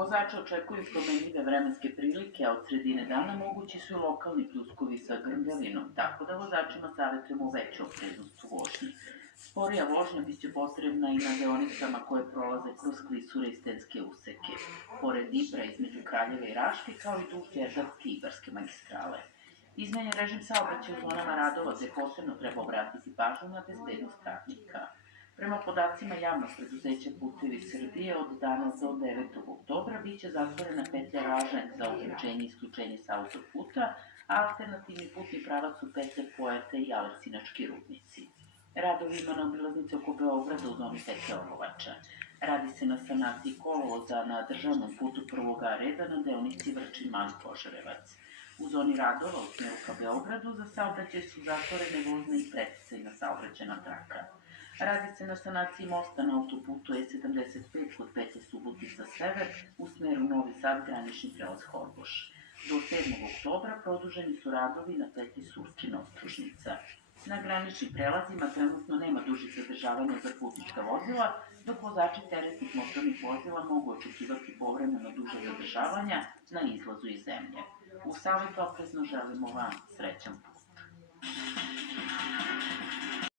Vozače očekuju promenljive vremenske prilike, a od sredine dana mogući su i lokalni pljuskovi sa grmljavinom, tako da vozačima savjetujemo veću opreznost u vožnji. Sporija vožnja biće potrebna i na deonicama koje prolaze kroz klisure i stenske useke, pored Ibra između Kraljeva i Raške, kao i duž Đerdapske i Ibarske magistrale. Izmenjen režim saobraćaja u zonama radova gde posebno treba obratiti pažnju na bezbednost radnika. Prema podacima javnog preduzeća Putevi Srbije, od danas do 9. oktobra biće zatvorena petlja Ražanj za uključenje i isključenje sa autoputa, a alternativni putni pravac su petlja Pojate i Aleksinački rudnici. Radovima na obilaznici oko Beograda u zoni petlja Orlovača. Radi se na sanaciji kolovoza na državnom putu prvoga reda na deonici Vrčin-Mali Požarevac. U zoni radova u smeru ka Beogradu za saobraćaj su zatvorene vozne i preticajna saobraćajna traka. Radi se na sanaciji mosta na autoputu E75 kod petlje Subotica Sever u smeru Novi Sad granični prelaz Horgoš. Do 7. oktobra produženi su radovi na petlji Surčin-Ostružnica. Na graničnim prelazima trenutno nema dužih zadržavanja za putnička vozila, dok vozači teretnih motornih vozila mogu očekivati povremeno duže zadržavanja na izlazu iz zemlje. U savjetu oprezno želimo vam srećan put.